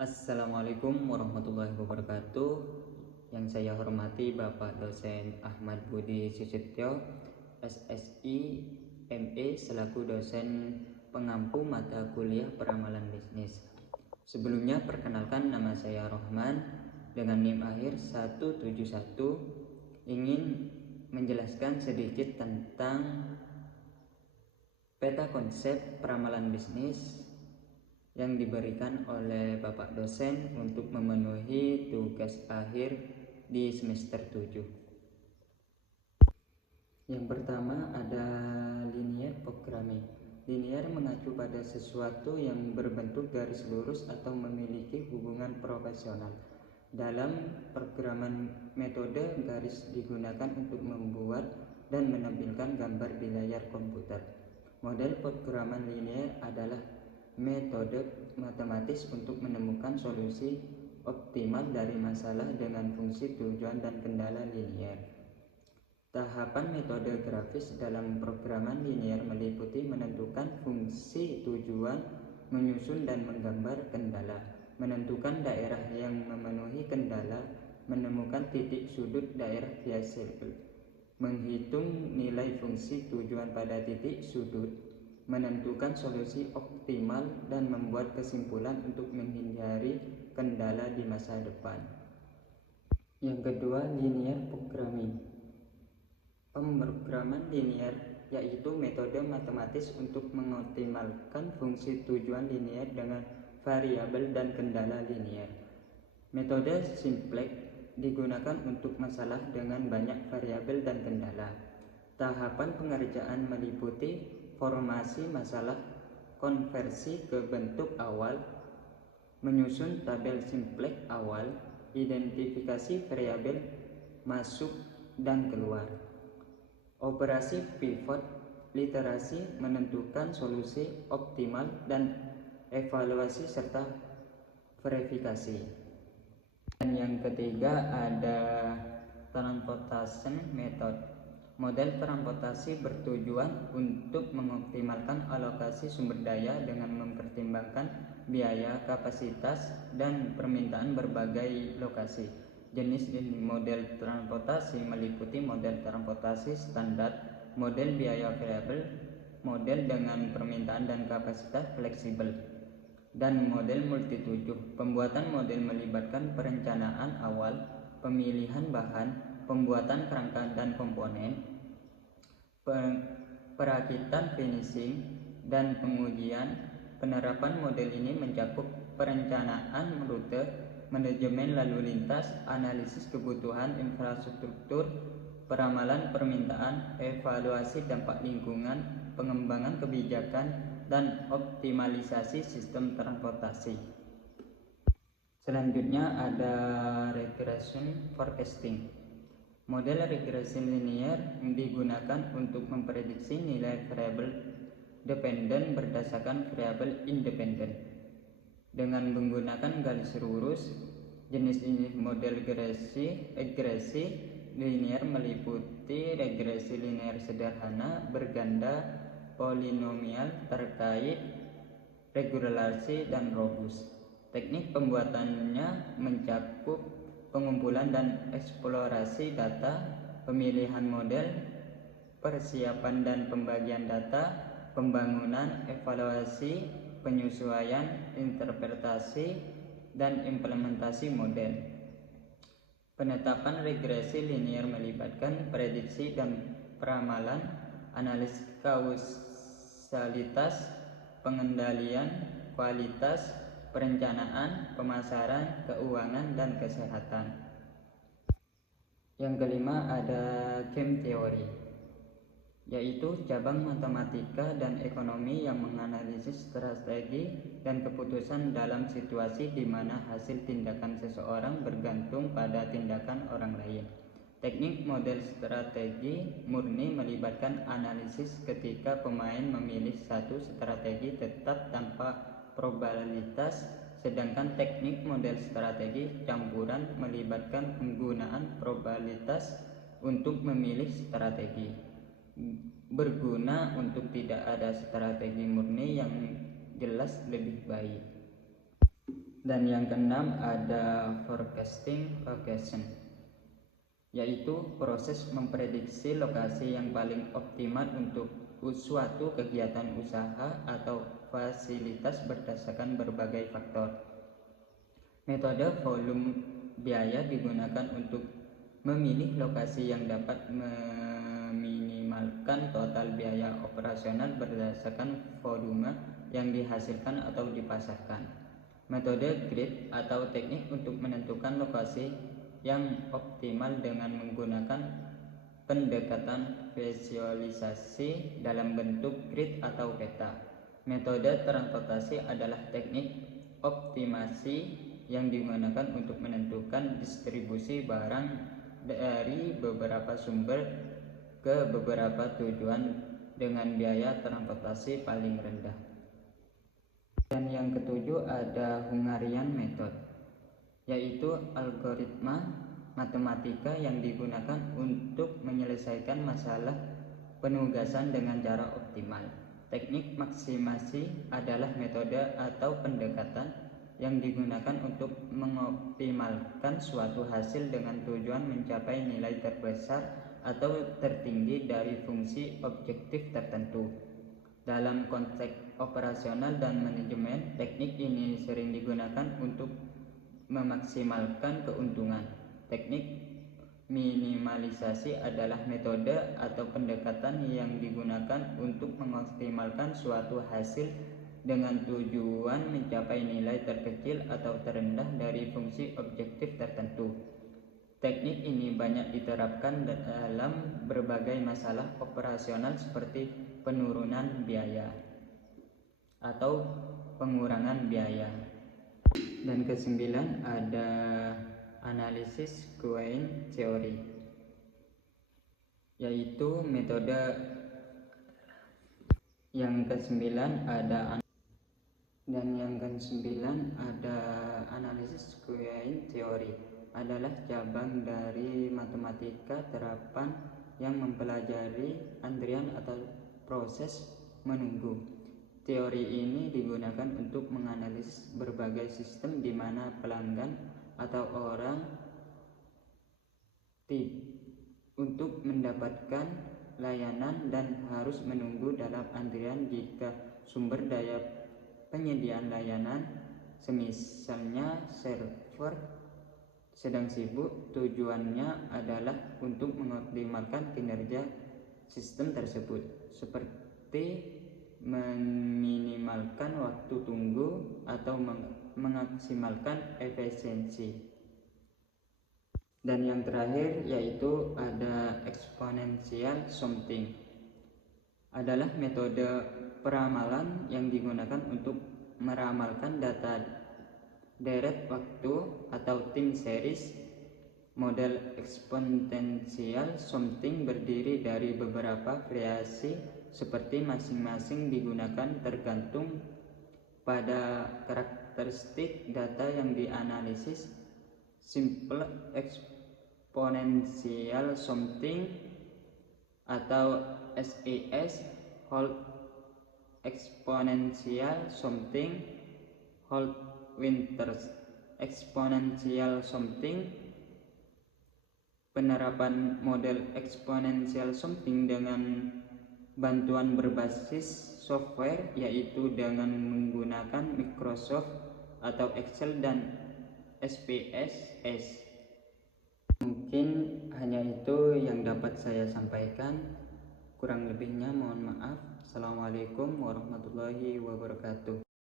Assalamualaikum warahmatullahi wabarakatuh. Yang saya hormati Bapak Dosen Ahmad Budi Susetyo, SSI, ME selaku dosen pengampu mata kuliah peramalan bisnis. Sebelumnya perkenalkan, nama saya Rohman dengan NIM akhir 171. Ingin menjelaskan sedikit tentang peta konsep peramalan bisnis yang diberikan oleh Bapak dosen untuk memenuhi tugas akhir di semester 7. Yang pertama ada linear programming. Linear mengacu pada sesuatu yang berbentuk garis lurus atau memiliki hubungan proporsional. Dalam programan metode garis digunakan untuk membuat dan menampilkan gambar di layar komputer. Model programan linear adalah metode matematis untuk menemukan solusi optimal dari masalah dengan fungsi tujuan dan kendala linear. Tahapan metode grafis dalam programan linear meliputi menentukan fungsi tujuan, menyusun dan menggambar kendala, menentukan daerah yang memenuhi kendala, menemukan titik sudut daerah biasable, menghitung nilai fungsi tujuan pada titik sudut, menentukan solusi optimal dan membuat kesimpulan untuk menghindari kendala di masa depan. Yang kedua, linear programming. Pemrograman linear yaitu metode matematis untuk mengoptimalkan fungsi tujuan linear dengan variabel dan kendala linear. Metode simplex digunakan untuk masalah dengan banyak variabel dan kendala. Tahapan pengerjaan meliputi formasi masalah, konversi ke bentuk awal, menyusun tabel simplex awal, identifikasi variabel masuk dan keluar, operasi pivot, literasi, menentukan solusi optimal, dan evaluasi serta verifikasi. Dan yang ketiga ada transportation method. Model transportasi bertujuan untuk mengoptimalkan alokasi sumber daya dengan mempertimbangkan biaya, kapasitas, dan permintaan berbagai lokasi. Jenis model transportasi meliputi model transportasi standar, model biaya variabel, model dengan permintaan dan kapasitas fleksibel, dan model multitujuh. Pembuatan model melibatkan perencanaan awal, pemilihan bahan, pembuatan kerangka dan komponen, perakitan finishing, dan pengujian. Penerapan model ini mencakup perencanaan rute, manajemen lalu lintas, analisis kebutuhan infrastruktur, peramalan permintaan, evaluasi dampak lingkungan, pengembangan kebijakan, dan optimalisasi sistem transportasi. Selanjutnya ada regression forecasting. Model regresi linear digunakan untuk memprediksi nilai variabel dependen berdasarkan variabel independen. Dengan menggunakan garis lurus, jenis ini model regresi linear meliputi regresi linear sederhana, berganda, polinomial, terkait, regulasi, dan robust. Teknik pembuatannya mencakup pengumpulan dan eksplorasi data, pemilihan model, persiapan dan pembagian data, pembangunan, evaluasi, penyesuaian, interpretasi, dan implementasi model. Penetapan regresi linear melibatkan prediksi dan peramalan, analisis kausalitas, pengendalian kualitas, perencanaan, pemasaran, keuangan, dan kesehatan. Yang kelima ada game theory, yaitu cabang matematika dan ekonomi yang menganalisis strategi dan keputusan dalam situasi di mana hasil tindakan seseorang bergantung pada tindakan orang lain. Teknik model strategi murni melibatkan analisis ketika pemain memilih satu strategi tetap tanpa probabilitas, sedangkan teknik model strategi campuran melibatkan penggunaan probabilitas untuk memilih strategi. Berguna untuk tidak ada strategi murni yang jelas lebih baik. Dan yang keenam ada forecasting location, yaitu proses memprediksi lokasi yang paling optimal untuk suatu kegiatan usaha atau fasilitas berdasarkan berbagai faktor. Metode volume biaya digunakan untuk memilih lokasi yang dapat meminimalkan total biaya operasional berdasarkan volume yang dihasilkan atau dipasarkan. Metode grid atau teknik untuk menentukan lokasi yang optimal dengan menggunakan pendekatan visualisasi dalam bentuk grid atau peta. Metode transportasi adalah teknik optimasi yang digunakan untuk menentukan distribusi barang dari beberapa sumber ke beberapa tujuan dengan biaya transportasi paling rendah. Dan yang ketujuh ada Hungarian Method, yaitu algoritma matematika yang digunakan untuk menyelesaikan masalah penugasan dengan cara optimal. Teknik maksimasi adalah metode atau pendekatan yang digunakan untuk mengoptimalkan suatu hasil dengan tujuan mencapai nilai terbesar atau tertinggi dari fungsi objektif tertentu. Dalam konteks operasional dan manajemen, teknik ini sering digunakan untuk memaksimalkan keuntungan. Teknik minimalisasi adalah metode atau pendekatan yang digunakan untuk mengoptimalkan suatu hasil dengan tujuan mencapai nilai terkecil atau terendah dari fungsi objektif tertentu. Teknik ini banyak diterapkan dalam berbagai masalah operasional seperti penurunan biaya atau pengurangan biaya. Dan kesembilan ada analisis Quine Theory, yaitu metode yang kesembilan ada analisis Quine Theory adalah cabang dari matematika terapan yang mempelajari antrian atau proses menunggu. Teori ini digunakan untuk menganalisis berbagai sistem di mana pelanggan atau orang untuk mendapatkan layanan dan harus menunggu dalam antrian jika sumber daya penyediaan layanan, semisalnya server, sedang sibuk. Tujuannya adalah untuk mengoptimalkan kinerja sistem tersebut, seperti meminimalkan waktu tunggu atau memaksimalkan efisiensi. Dan yang terakhir yaitu ada exponential something, adalah metode peramalan yang digunakan untuk meramalkan data deret waktu atau time series. Model eksponensial something berdiri dari beberapa variasi seperti masing-masing digunakan tergantung pada karakteristik data yang dianalisis. Simple exponential something atau SES, whole exponential something, whole Winters exponential something. Penerapan model exponential something dengan bantuan berbasis software, yaitu dengan menggunakan Microsoft atau Excel dan SPSS. Mungkin hanya itu yang dapat saya sampaikan, kurang lebihnya mohon maaf. Assalamualaikum warahmatullahi wabarakatuh.